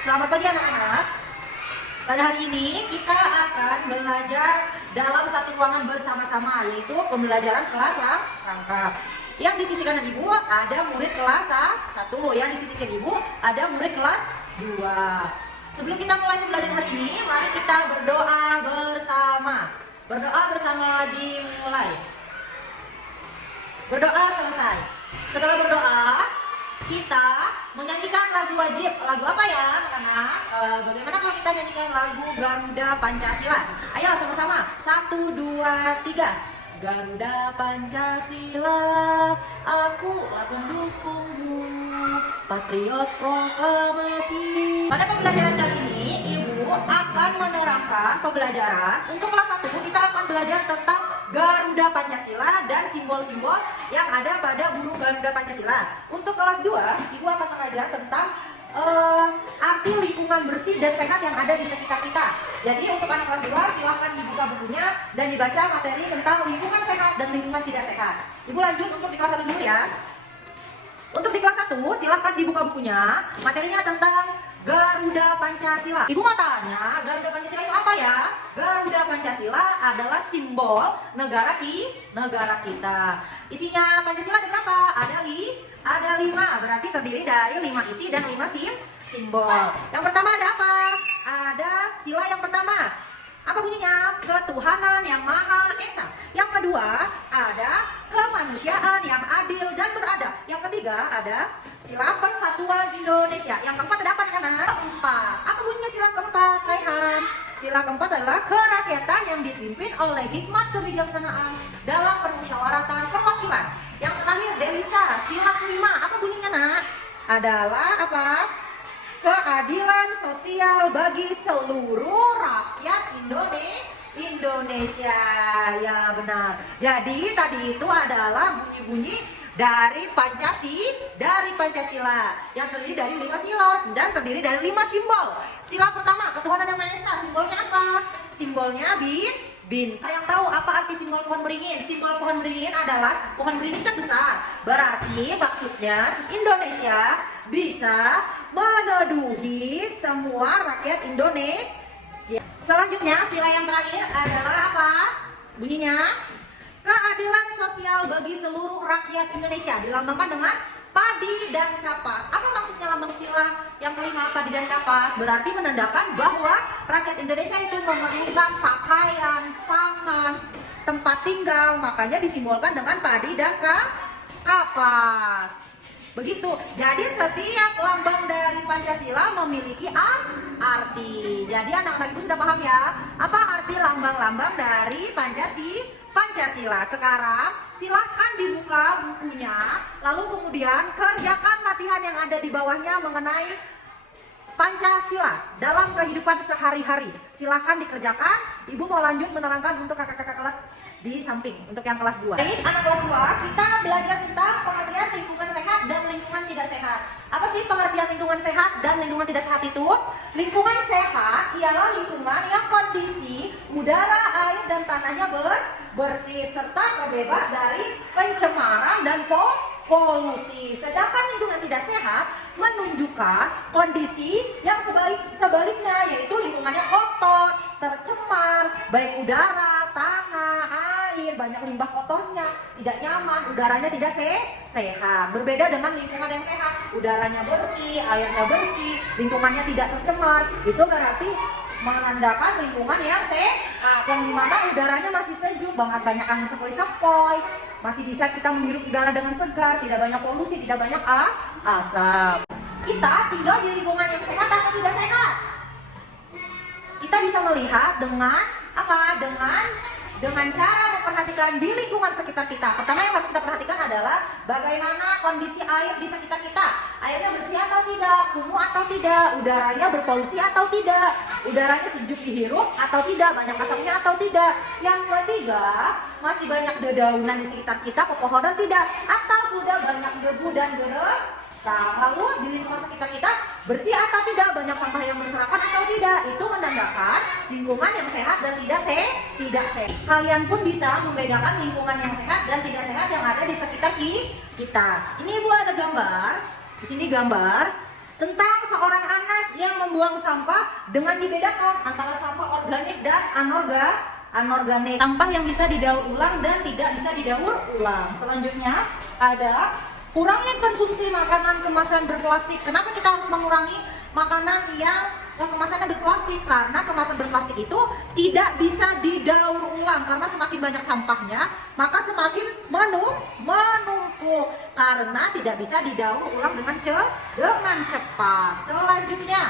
Selamat pagi anak-anak. Pada hari ini kita akan belajar dalam satu ruangan bersama-sama, yaitu pembelajaran kelas rangkap. Yang di sisi kanan ibu ada murid kelas 1, yang di sisi kiri ibu ada murid kelas 2. Sebelum kita mulai pembelajaran hari ini, mari kita berdoa bersama. Berdoa bersama dimulai. Berdoa selesai. Setelah berdoa, kita menyanyikan lagu wajib. Lagu apa ya anak-anak? Bagaimana kalau kita nyanyikan lagu Garuda Pancasila? Ayo sama-sama. 1, 2, 3. Garuda Pancasila, akulah pendukungmu, patriot proklamasi. Pada pembelajaran kali ini, ibu akan menerangkan pembelajaran. Untuk kelas 1 kita akan belajar tentang Garuda Pancasila dan simbol-simbol yang ada pada burung Garuda Pancasila. Untuk kelas 2, ibu akan mengajar tentang arti lingkungan bersih dan sehat yang ada di sekitar kita. Jadi untuk anak kelas 2 silahkan dibuka bukunya dan dibaca materi tentang lingkungan sehat dan lingkungan tidak sehat. Ibu lanjut untuk di kelas 1 dulu ya. Untuk di kelas 1 silahkan dibuka bukunya, materinya tentang Garuda Pancasila. Ibu mau tanya, Garuda Pancasila itu apa ya? Garuda Pancasila adalah simbol negara kita. Isinya Pancasila ada berapa? Ada 5, berarti terdiri dari 5 isi dan 5 simbol. Yang pertama ada apa? Ada sila yang pertama. Apa bunyinya? Ketuhanan yang Maha Esa. Yang kedua ada kemanusiaan yang adil dan beradab. Yang ketiga ada sila persatuan Indonesia. Yang keempat ada apa anak-anak? Keempat. Apa bunyinya sila keempat, Kaihan? Sila keempat adalah kerakyatan yang dipimpin oleh hikmat kebijaksanaan dalam permusyawaratan perwakilan. Yang terakhir Delisa, sila kelima. Apa bunyinya nak? Adalah apa? Keadilan sosial bagi seluruh rakyat Indonesia. Ya benar. Jadi tadi itu adalah bunyi-bunyi dari Pancasila yang terdiri dari 5 sila dan terdiri dari 5 simbol. Sila pertama, ketuhanan yang Maha Esa. Simbolnya apa? Simbolnya bintang. Yang tahu apa arti simbol pohon beringin? Simbol pohon beringin adalah pohon beringin kan besar. Berarti maksudnya Indonesia bisa meneduhi semua rakyat Indonesia. Selanjutnya sila yang terakhir adalah apa? Bunyinya keadilan sosial bagi seluruh rakyat Indonesia, dilambangkan dengan padi dan kapas. Apa maksudnya lambang sila yang kelima, padi dan kapas? Berarti menandakan bahwa rakyat Indonesia itu memerlukan pakaian, pangan, tempat tinggal. Makanya disimbolkan dengan padi dan kapas. Begitu. Jadi setiap lambang dari Pancasila memiliki arti. Jadi anak-anak ibu sudah paham ya? Apa arti lambang-lambang dari Pancasila? Sekarang silahkan dibuka bukunya, lalu kemudian kerjakan latihan yang ada di bawahnya mengenai Pancasila dalam kehidupan sehari-hari. Silahkan dikerjakan. Ibu mau lanjut menerangkan untuk kakak-kakak kelas di samping, untuk yang kelas 2. Baik, anak kelas 2, kita belajar tentang pengertian lingkungan sehat dan lingkungan tidak sehat. Apa sih pengertian lingkungan sehat dan lingkungan tidak sehat itu? Lingkungan sehat ialah lingkungan yang kondisi udara, air, dan tanahnya bersih serta terbebas dari pencemaran dan polusi. Sedangkan lingkungan tidak sehat menunjukkan kondisi yang sebaliknya, yaitu lingkungannya kotor, tercemar, baik udara, tanah, air, banyak limbah kotornya, tidak nyaman, udaranya tidak sehat. Berbeda dengan lingkungan yang sehat, udaranya bersih, airnya bersih, lingkungannya tidak tercemar. Itu berarti menandakan lingkungan yang sehat, yang dimana udaranya masih sejuk, banyak angin sepoi-sepoi, masih bisa kita menghirup udara dengan segar, tidak banyak polusi, tidak banyak asap. Kita tinggal di lingkungan yang sehat atau tidak sehat? Kita bisa melihat dengan apa? Dengan cara memperhatikan di lingkungan sekitar kita. Pertama yang harus kita perhatikan adalah bagaimana kondisi air di sekitar kita. Airnya bersih atau tidak, kumuh atau tidak, udaranya berpolusi atau tidak, udaranya sejuk dihirup atau tidak, banyak asapnya atau tidak. Yang ketiga, masih banyak dedaunan di sekitar kita, pepohonan tidak, atau sudah banyak debu dan gersang. Lalu di lingkungan sekitar kita bersih atau tidak, banyak sampah yang berserakan atau tidak. Itu menandakan lingkungan yang sehat dan tidak sehat. Kalian pun bisa membedakan lingkungan yang sehat dan tidak sehat yang ada di sekitar kita. Ini ibu ada gambar. Di sini gambar tentang seorang anak yang membuang sampah dengan dibedakan antara sampah organik dan anorganik. Sampah yang bisa didaur ulang dan tidak bisa didaur ulang. Selanjutnya ada kurangnya konsumsi makanan kemasan berplastik. Kenapa kita harus mengurangi makanan yang kemasannya berplastik? Karena kemasan berplastik itu tidak bisa didaur ulang. Karena semakin banyak sampahnya, maka semakin menumpuk. Karena tidak bisa didaur ulang dengan cepat. Selanjutnya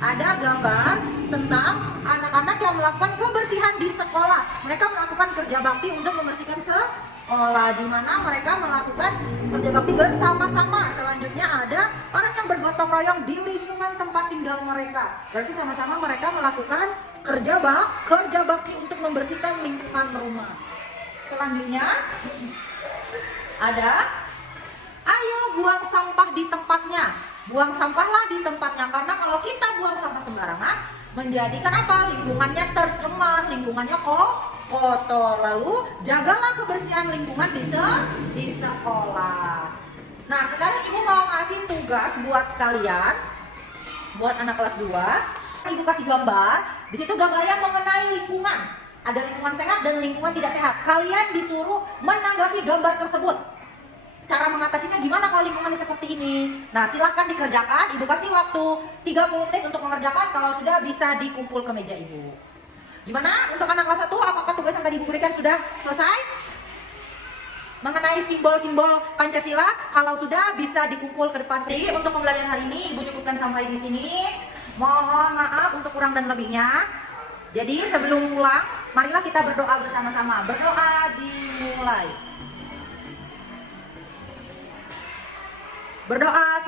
ada gambar tentang anak-anak yang melakukan kebersihan di sekolah. Mereka melakukan kerja bakti untuk membersihkan sekolah, di mana mereka melakukan kerja bakti bersama-sama. Selanjutnya ada orang yang bergotong royong di lingkungan tempat tinggal mereka. Berarti sama-sama mereka melakukan kerja bakti untuk membersihkan lingkungan rumah. Selanjutnya ada ayo buang sampah di tempatnya. Buang sampahlah di tempatnya, karena kalau kita buang sampah sembarangan menjadikan apa? Lingkungannya tercemar, lingkungannya kotor. Lalu jagalah kebersihan lingkungan di sekolah. Nah, sekarang Ibu mau ngasih tugas buat kalian, buat anak kelas 2. Ibu kasih gambar. Di situ gambarnya mengenai lingkungan. Ada lingkungan sehat dan lingkungan tidak sehat. Kalian disuruh menanggapi gambar tersebut. Cara mengatasinya gimana kalau lingkungannya seperti ini? Nah, silahkan dikerjakan. Ibu kasih waktu 30 menit untuk mengerjakan. Kalau sudah, bisa dikumpul ke meja Ibu. Gimana untuk anak kelas 1? Apakah tugas yang tadi Ibu berikan sudah selesai? Mengenai simbol-simbol Pancasila, kalau sudah bisa dikumpul ke depan. Jadi untuk pembelajaran hari ini Ibu cukupkan sampai di sini. Mohon maaf untuk kurang dan lebihnya. Jadi sebelum pulang, marilah kita berdoa bersama-sama. Berdoa dimulai. Berdoa